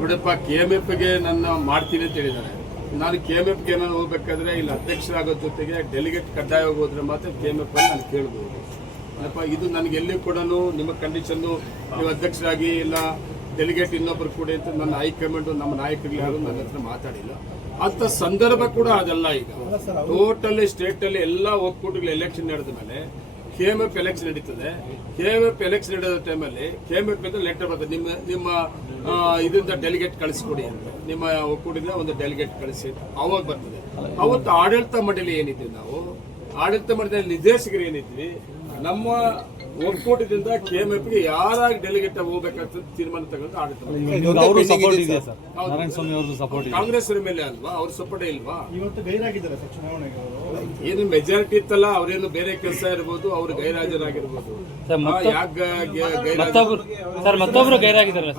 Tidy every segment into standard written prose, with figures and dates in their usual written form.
ನೋಡಪ್ಪ, KMF-ಗೆ ನನ್ನ ಮಾಡ್ತೀನಿ ಅಂತ ಹೇಳಿದ್ದಾರೆ. ನಾನು KMF-ಗೆ ನಾನು ಹೋಗ್ಬೇಕಾದ್ರೆ ಇಲ್ಲಿ ಅಧ್ಯಕ್ಷರಾಗೋ ಜೊತೆಗೆ ಡೆಲಿಗೇಟ್ ಕಡ್ಡಾಯವಾಗಿ ಹೋದ್ರೆ ಮಾತ್ರ KMF ನಾನು ಕೇಳ್ಬೋದು. ಅಪ್ಪ, ಇದು ನನಗೆ ಎಲ್ಲಿ ಕೂಡ ನಿಮ್ಮ ಕಂಡೀಷನ್ನು ನೀವು ಅಧ್ಯಕ್ಷರಾಗಿ ಇಲ್ಲ ಡೆಲಿಗೇಟ್ ಇನ್ನೊಬ್ಬರು ಕೂಡ ಅಂತ ನನ್ನ ಹೈಕಮಾಂಡ್ ನಮ್ಮ ನಾಯಕರಿಗೆ ಯಾರು ನನ್ನ ಹತ್ರ ಮಾತಾಡಿಲ್ಲ. ಅಂತ ಸಂದರ್ಭ ಕೂಡ ಅದಲ್ಲ. ಈಗ ಟೋಟಲಿ ಸ್ಟೇಟಲ್ಲಿ ಎಲ್ಲ ಒಕ್ಕೂಟಗಳ ಎಲೆಕ್ಷನ್ ನಡೆದ ಮೇಲೆ KMF ಎಲೆಕ್ಷನ್ ನಡೀತದೆ. KMF ಎಲೆಕ್ಷನ್ ನಡೆದ ಟೈಮಲ್ಲಿ KMF ಅಂತ ಲೆಟರ್ ಬರ್ತದೆ, ನಿಮ್ಮ ಇದರಿಂದ ಡೆಲಿಗೇಟ್ ಕಳಿಸ್ಕೊಡಿ ಅಂತ, ನಿಮ್ಮ ಒಕ್ಕೂಟದಿಂದ ಒಂದು ಡೆಲಿಗೇಟ್ ಕಳಿಸಿ ಅವಾಗ ಬರ್ತದೆ. ಅವತ್ತು ಆಡಳಿತ ಮಂಡಳಿ ಏನಿದ್ವಿ, ನಾವು ಆಡಳಿತ ಮಂಡಳಿ ನಿರ್ದೇಶಕರು ಏನಿದ್ವಿ, ನಮ್ಮ ಒಕ್ಕೂಟದಿಂದ KMF-ಗೆ ಯಾರಾಗಿ ಡೆಲಿಗೇಟ್ ಹೋಗ್ಬೇಕಂತ ತೀರ್ಮಾನ ತಗೊಂಡು ಆಡಳಿತ ಕಾಂಗ್ರೆಸ್ ಮೇಲೆ ಅಲ್ವಾ, ಅವ್ರ ಸಪೋರ್ಟ್ ಇಲ್ವಾ? ಏನು ಮೆಜಾರಿಟಿ ಇತ್ತಲ್ಲ, ಅವ್ರೇನು ಬೇರೆ ಕೆಲಸ ಇರ್ಬೋದು, ಅವ್ರು ಗೈರಾಜರಾಗಿರ್ಬೋದು. ಮತ್ತೊಬ್ರು ಗೈರಾಗಿದ್ದಾರೆ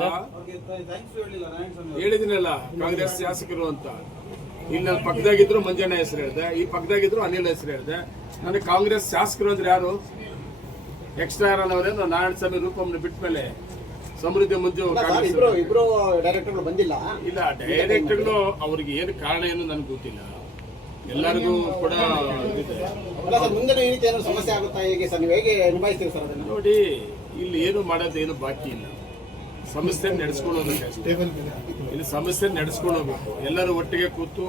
ಹೇಳಿದಿನಲ್ಲ, ಕಾಂಗ್ರೆಸ್ ಶಾಸಕರು ಅಂತ. ಇಲ್ಲಿ ನನ್ನ ಪಕ್ಕದಾಗಿದ್ರು ಮಂಜಣ್ಣ ಹೆಸರು ಹೇಳಿದೆ, ಈ ಪಕ್ಕದಾಗಿದ್ರು ಅನಿಲ್ ಹೆಸರು ಹೇಳಿದೆ. ನನಗೆ ಕಾಂಗ್ರೆಸ್ ಶಾಸಕರು ಅಂದ್ರೆ ಯಾರು? ಎಕ್ಸ್ಟ್ರಾ ಯಾರನ್ನವರೇನು ನಾರಾಯಣ ಸ್ವಾಮಿ ರೂಪಮ್ಮನ ಬಿಟ್ಟ ಮೇಲೆ ಸಮೃದ್ಧಿ ಮಂಜು ಇಬ್ರು ಡೈರೆಕ್ಟರ್ಗಳು ಬಂದಿಲ್ಲ. ಇಲ್ಲ, ಡೈರೆಕ್ಟರ್ಗಳು ಅವ್ರಿಗೆ ಏನು ಕಾರಣ ಏನು ನನಗೆ ಗೊತ್ತಿಲ್ಲ. ಎಲ್ಲರಿಗೂ ಕೂಡ ಮುಂದೆ ಈ ರೀತಿ ಏನೋ ಸಮಸ್ಯೆ ಆಗುತ್ತಾ ಹೇಗೆ ಸರ್, ನೀವು ಹೇಗೆ ನಿಭಾಯಿಸ್ತೀವಿ ಸರ್ ಅದನ್ನು? ನೋಡಿ, ಇಲ್ಲಿ ಏನು ಮಾಡೋದೇನು ಬಾಕಿ ಇಲ್ಲ. ಸಮಸ್ಯೆ ನಡೆಸ್ಕೊಂಡು ಹೋಗ್ಬೇಕಷ್ಟೇ. ಇಲ್ಲಿ ಸಮಸ್ಯೆ ನಡೆಸ್ಕೊಂಡು ಹೋಗ್ಬೇಕು. ಎಲ್ಲರೂ ಒಟ್ಟಿಗೆ ಕೂತು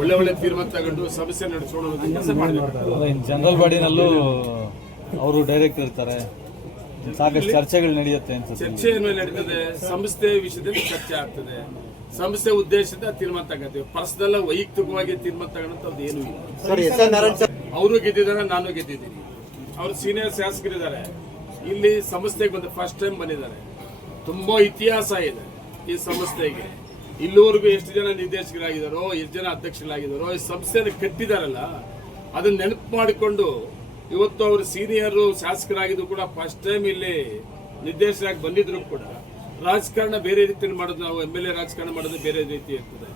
ಒಳ್ಳೆ ಒಳ್ಳೆ ತೀರ್ಮಾನ ತಗೊಂಡು ಸಮಸ್ಯೆ ನಡೆಸ್ಕೊಂಡು ಹೋಗೋದು ಕೆಲಸ ಮಾಡಬೇಕು. ಜನರಲ್ ಬಾಡಿನಲ್ಲೂ ಅವರು ಡೈರೆಕ್ಟ್ ಇರ್ತಾರೆ, ಸಾಕಷ್ಟು ಚರ್ಚೆಗಳು ನಡೆಯುತ್ತೆ ಅಂತ. ಚರ್ಚೆ ಏನು ನಡೀತದೆ? ಸಂಸ್ಥೆ ವಿಷಯದಲ್ಲಿ ಚರ್ಚೆ ಆಗ್ತದೆ, ಸಂಸ್ಥೆ ಉದ್ದೇಶದಿಂದ ತೀರ್ಮಾನ ತಗೋತೀವಿ. ಪರ್ಸನಲ್ ವೈಯಕ್ತಿಕವಾಗಿ ತೀರ್ಮಾನ ತಗೊಳ್ಳೋದು ಏನು ಇಲ್ಲ. ಅವರು ಗೆದ್ದಿದ್ದಾರೆ, ನಾನು ಗೆದ್ದಿದ್ದೀನಿ. ಅವರು ಸೀನಿಯರ್ ಶಾಸಕರಿದ್ದಾರೆ. ಇಲ್ಲಿ ಸಂಸ್ಥೆಗೆ ಬಂದ ಫಸ್ಟ್ ಟೈಮ್ ಬಂದಿದ್ದಾರೆ. ತುಂಬಾ ಇತಿಹಾಸ ಇದೆ ಈ ಸಂಸ್ಥೆಗೆ. ಇಲ್ಲಿವರೆಗೂ ಎಷ್ಟು ಜನ ನಿರ್ದೇಶಕರಾಗಿದ್ದಾರೋ, ಎಷ್ಟು ಜನ ಅಧ್ಯಕ್ಷರಾಗಿದ್ದಾರೋ, ಈ ಸಂಸ್ಥೆಯನ್ನು ಕಟ್ಟಿದಾರಲ್ಲ, ಅದನ್ನ ನೆನಪು ಮಾಡಿಕೊಂಡು ಇವತ್ತು ಅವರು ಸೀನಿಯರ್ ಶಾಸಕರಾಗಿದ್ದು ಕೂಡ ಫಸ್ಟ್ ಟೈಮ್ ಇಲ್ಲಿ ನಿರ್ದೇಶಕರಾಗಿ ಬಂದಿದ್ರು ಕೂಡ ರಾಜಕಾರಣ ಬೇರೆ ರೀತಿಯಲ್ಲಿ ಮಾಡೋದು, ನಾವು MLA ರಾಜಕಾರಣ ಮಾಡೋದು ಬೇರೆ ರೀತಿ ಇರ್ತದೆ.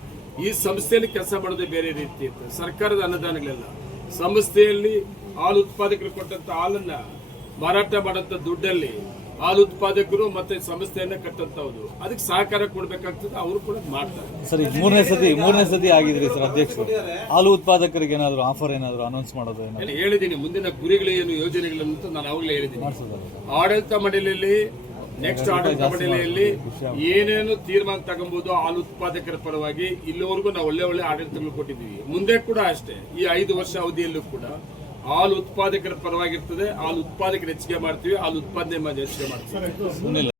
ಈ ಸಂಸ್ಥೆಯಲ್ಲಿ ಕೆಲಸ ಮಾಡೋದೇ ಬೇರೆ ರೀತಿ ಇರ್ತದೆ. ಸರ್ಕಾರದ ಅನುದಾನಗಳೆಲ್ಲ ಸಂಸ್ಥೆಯಲ್ಲಿ ಹಾಲು ಉತ್ಪಾದಕರು ಕೊಟ್ಟಂತ ಹಾಲನ್ನ ಮಾರಾಟ ಮಾಡಂತ ದುಡ್ಡಲ್ಲಿ ಹಾಲು ಉತ್ಪಾದಕರು ಮತ್ತೆ ಸಂಸ್ಥೆಯನ್ನ ಕಟ್ಟಂತವ್ರು ಅದಕ್ಕೆ ಸಹಕಾರ ಕೊಡ್ಬೇಕಾಗ್ತದೆ. ಅವರು ಕೂಡ ಮಾಡ್ತಾರೆ. ಸರಿ, ಮೂರನೇ ಸತಿ ಆಗಿದ್ರಿ ಸರ್ ಅಧ್ಯಕ್ಷರು. ಹಾಲು ಉತ್ಪಾದಕರಿಗೆ ಏನಾದ್ರು ಆಫರ್ ಏನಾದ್ರು ಅನೌನ್ಸ್ ಮಾಡೋದು? ಹೇಳಿದ್ದೀನಿ, ಮುಂದಿನ ಗುರಿಗಳು ಏನು ಯೋಜನೆಗಳಂತ ನಾನು ಅವಾಗಲೇ ಹೇಳಿದ್ದೀನಿ. ಆಡಳಿತ ಮಂಡಳಿಯಲ್ಲಿ ನೆಕ್ಸ್ಟ್ ಆಡಳಿತ ಮಂಡಳಿಯಲ್ಲಿ ಏನೇನು ತೀರ್ಮಾನ ತಗೊಬಹುದು ಹಾಲು ಉತ್ಪಾದಕರ ಪರವಾಗಿ ಇಲ್ಲಿವರೆಗೂ ನಾವು ಒಳ್ಳೆ ಒಳ್ಳೆ ಆಡಳಿತಗಳು ಕೊಟ್ಟಿದ್ದೀವಿ. ಮುಂದೆ ಕೂಡ ಅಷ್ಟೇ, ಈ 5 ವರ್ಷ ಅವಧಿಯಲ್ಲೂ ಕೂಡ ಹಾಲು ಉತ್ಪಾದಕರ ಪರವಾಗಿರ್ತದೆ. ಹಾಲು ಉತ್ಪಾದಕರು ಹೆಚ್ಚಿಗೆ ಮಾಡ್ತೀವಿ, ಹಾಲು ಉತ್ಪಾದನೆ ಮಾಡಿ ಹೆಚ್ಚಿಗೆ ಮಾಡ್ತೀವಿ. ನಿಮಗೆ